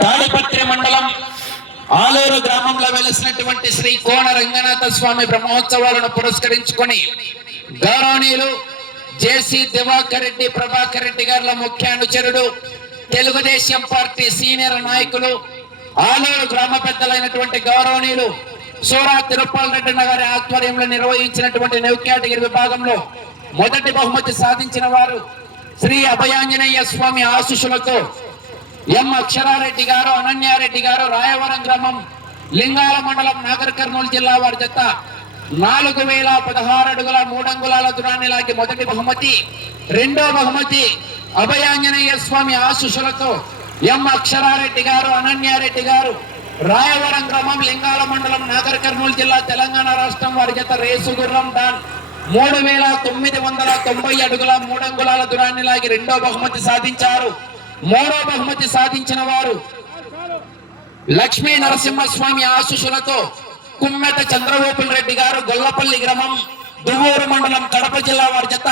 తాడిపత్రి మండలం ఆలూరు గ్రామంలో వెలిసినటువంటి శ్రీ కోన రంగనాథ స్వామి బ్రహ్మోత్సవాలను పురస్కరించుకొని గౌరవనీయులు జేసీ దివాకర్ రెడ్డి ప్రభాకర్ రెడ్డి గారుల ముఖ్య అనుచరుడు తెలుగుదేశం పార్టీ సీనియర్ నాయకులు ఆలూరు గ్రామ పెద్దలైనటువంటి గౌరవనీయులు సూరా తిరుపాల్ రెడ్డి గారి ఆధ్వర్యంలో నిర్వహించినటువంటి న్యూ కేటగిరీ విభాగంలో మొదటి బహుమతి సాధించిన వారు శ్రీ అభయాంజనేయ స్వామి ఆశీస్సులతో ఎం అక్షరారెడ్డి గారు అనన్యారెడ్డి గారు రాయవరం గ్రామం లింగాల మండలం నాగర్ కర్నూలు జిల్లా వారి జత 4016 అడుగుల 3 అంగుళాల దూరాన్ని లాగి మొదటి బహుమతి, రెండో బహుమతి అభయాంజనేయ స్వామి ఆశీస్సులతో ఎం అక్షరారెడ్డి గారు అనన్యారెడ్డి గారు రాయవరం గ్రామం లింగాల మండలం నాగర్ కర్నూలు జిల్లా తెలంగాణ రాష్ట్రం వారి జత రేసు గుర్రం డాన్ 3990 అడుగుల 3 అంగుళాల దూరాన్ని లాగి రెండో బహుమతి సాధించారు. మూడో బహుమతి సాధించిన వారు లక్ష్మీ నరసింహస్వామి ఆశీస్సులతో కుమ్మెత చంద్రగోపుల్ రెడ్డి గారు గొల్లపల్లి గ్రామం దువ్వూరు మండలం కడప జిల్లా వారి జత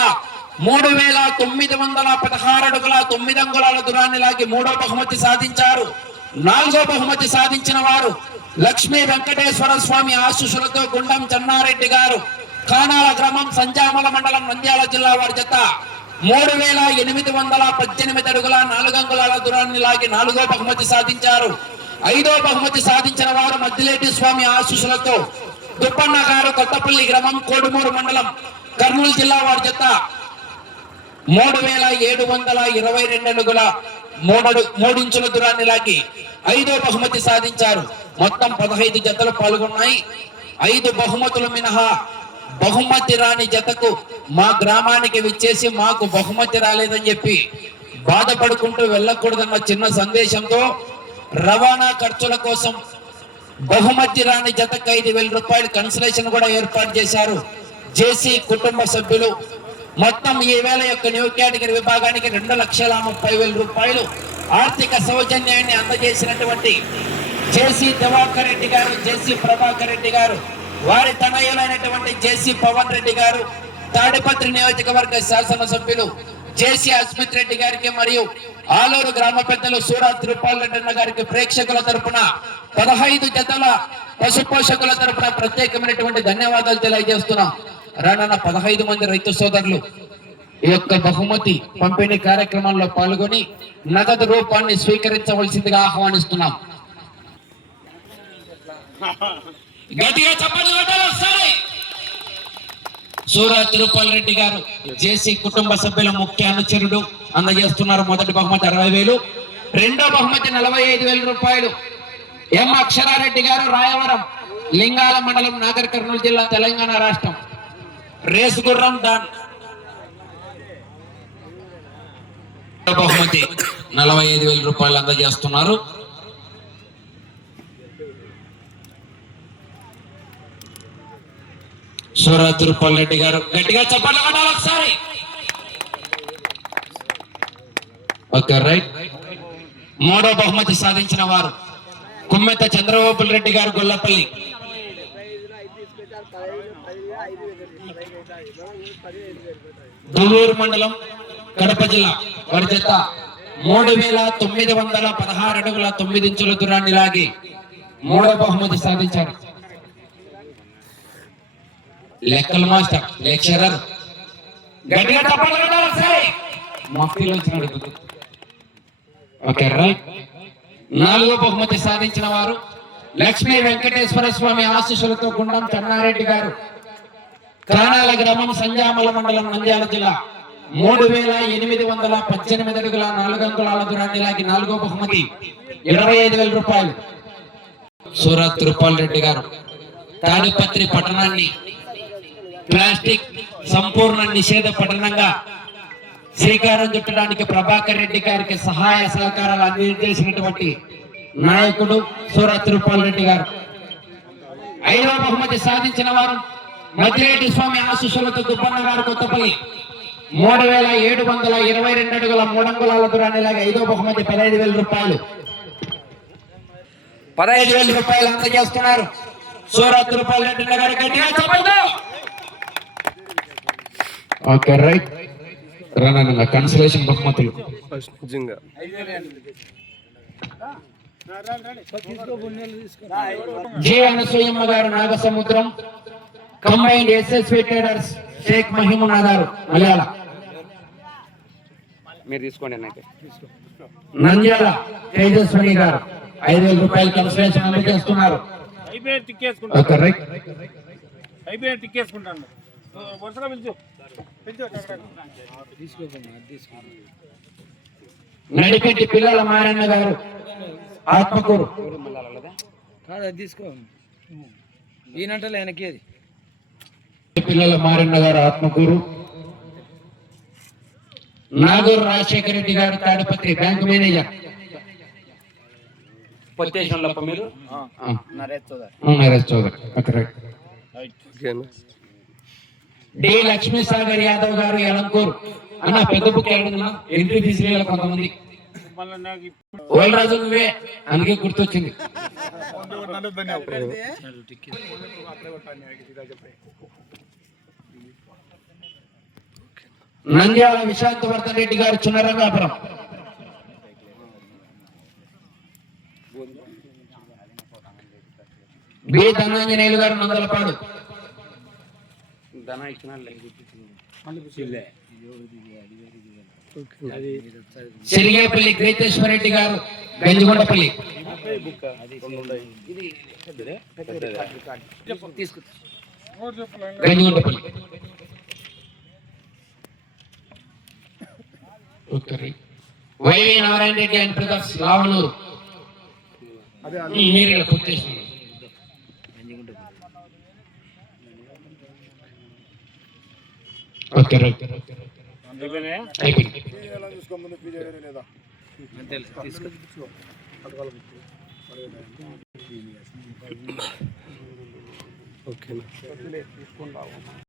3916 అడుగుల 9 అంగుళాల దూరాన్ని లాగి మూడో బహుమతి సాధించారు. నాలుగో బహుమతి సాధించిన వారు లక్ష్మీ వెంకటేశ్వర స్వామి ఆశీస్సులతో గుండం చెన్నారెడ్డి గారు కానాల గ్రామం సంజామల మండలం నంద్యాల జిల్లా వారి జత 3818 అడుగుల 4 అంగుళాల దూరాన్ని లాగి నాలుగో బహుమతి సాధించారు. ఐదో బహుమతి సాధించిన వారు మద్దిలేటి స్వామి ఆశీస్సులతో దుప్పన్న గారు కొత్తపల్లి గ్రామం కోడుమూరు మండలం కర్నూలు జిల్లా వారి జత 3722 అడుగుల 3 ఇంచుల దూరాన్ని లాగి ఐదో బహుమతి సాధించారు. మొత్తం 15 జతలు పాల్గొన్నాయి. 5 బహుమతులు మినహా బహుమతి రాని జతకు మా గ్రామానికి విచ్చేసి మాకు బహుమతి రాలేదని చెప్పి బాధపడుకుంటూ వెళ్ళకూడదన్న చిన్న సందేశంతో రవాణా ఖర్చుల కోసం బహుమతి రాని జతకు 5000 రూపాయలు కన్సలేషన్ కూడా ఏర్పాటు చేశారు జేసీ కుటుంబ సభ్యులు. మొత్తం ఈ వేళ యొక్క న్యూ కేటగిరీ విభాగానికి 2,30,000 రూపాయలు ఆర్థిక సౌజన్యాన్ని అందజేసినటువంటి జేసీ దివాకర్ రెడ్డి గారు, జేసీ ప్రభాకర్ రెడ్డి గారు, వారి తనయులైనటువంటి జేసీ పవన్ రెడ్డి గారు, తాడిపత్రి నియోజకవర్గ శాసనసభ్యులు జేసీ అస్మిత్ రెడ్డి గారికి మరియు ఆలూరు గ్రామ పెద్దలు సూరా తిరుపాల్ రెడ్డి గారికి ప్రేక్షకుల తరపున 15 జతల పశుపోషకుల తరపున ప్రత్యేకమైనటువంటి ధన్యవాదాలు తెలియజేస్తున్నాం. రానున్న 15 మంది రైతు సోదరులు ఈ యొక్క బహుమతి పంపిణీ కార్యక్రమంలో పాల్గొని నగదు రూపాన్ని స్వీకరించవలసిందిగా ఆహ్వానిస్తున్నాం. గట్టిగా చప్పట్లు కొట్టాలి ఒకసారి. సూరా తిరుపాల్ రెడ్డి గారు జేసీ కుటుంబ సభ్యుల ముఖ్య అనుచరుడు అందజేస్తున్నారు. మొదటి బహుమతి 60,000, రెండో బహుమతి 45,000 రూపాయలు ఎం అక్షరారెడ్డి గారు రాయవరం లింగాల మండలం నాగర్ కర్నూలు జిల్లా తెలంగాణ రాష్ట్రం రేసు గుర్రం డాన్ బహుమతి 45,000 రూపాయలు అందజేస్తున్నారు. సూరా తిరుపాల్ రెడ్డి గారు గట్టిగా చప్పట్లు కొట్టాలి ఒకసారి. Okay right. మూడో బహుమతి సాధించిన వారు కుమ్మెత చంద్రగోపుల్ రెడ్డి గారు గొల్లపల్లి దువ్వూరు మండలం కడప జిల్లా వారి జత 3916 అడుగుల 9 ఇంచుల దూరాన్ని లాగి మూడో బహుమతి సాధించారు. లెక్కల మాస్టర్ లెక్చరర్ గట్టిగా చప్పట్లు కొట్టాలి ఒకసారి. మఫ్తీలో వచ్చినాడు. Okay right. నాలుగో బహుమతి సాధించిన వారు లక్ష్మీ వెంకటేశ్వర స్వామి ఆశీస్సులతో గుండం చెన్నారెడ్డి గారు కానాల గ్రామం సంజామల మండలం నంద్యాల జిల్లా 3818 అడుగుల 4 అంగుళాల దూరాన్ని లాగి నాలుగో బహుమతి 25,000 రూపాయలు సూరా తిరుపాల్ రెడ్డి గారు తాడిపత్రి పట్టణాన్ని ప్లాస్టిక్ సంపూర్ణ నిషేధ పట్టణంగా శ్రీకారం చుట్టడానికి ప్రభాకర్ రెడ్డి గారికి సహాయ సహకారాలు అందజేసినటువంటి నాయకుడు సూరా తిరుపాల్ రెడ్డి గారు. ఐదవ బహుమతి సాధించిన వారు మద్దిలేటి స్వామి ఆశీస్సులతో దుబ్బన్న గారు కొత్తపల్లి 3722 అడుగుల 3 అంగుళాల దూరాన్ని లాగి ఐదో బహుమతి 15,000 రూపాయలు 15,000 రూపాయలు అందజేస్తున్నారు సూరా తిరుపాల్ రెడ్డి గారు. గట్టిగా చప్పట్లు. Okay right. కన్సలేషన్ బహుమతులు జే అనసూయమ్మ గారు Nagasamudram, combined SSV traders Shaik Mahimunna గారు మలయాళ. మీరు తీసుకోండి అన్నైతే. నంద్యాల తేజస్వని గారు 5,000 రూపాయలు కన్సలేషన్ అందజేస్తున్నారు. Okay, right. నడిపెట్టి పిల్లల మారన్న గారు ఆత్మకూరు. తీసుకో ఈనంటలే వెనక్కి పిల్లల మారన్న గారు ఆత్మకూరు. నాగూరు రాజశేఖర రెడ్డి గారు తాడిపత్రి బ్యాంకు మేనేజర్. పొత్తేషన్లప్ప మీరు Naresh Chowdary. Okay, right. D Lakshmi Sagar Yadav గారు ఎలంకూరు. అన్న పెద్ద బుక్ ఎంట్రీ ఫీజు కొంతమంది రాజు నువ్వే, అందుకే గుర్తొచ్చింది. నంద్యాల విశాంతవర్ధన్ రెడ్డి గారు చిన్నరంగాపురం. బి ధనాంజనేయులు గారు నందలపాడు. సిరిగేపల్లి గ్రేతేశ్వర రెడ్డి గారు Ganjigondapalli. Ganjigondapalli. YV Narayana Reddy and brothers Lavanuru. మీరు పూర్తి చేసిన ఓకే, రైట్. ఓకే.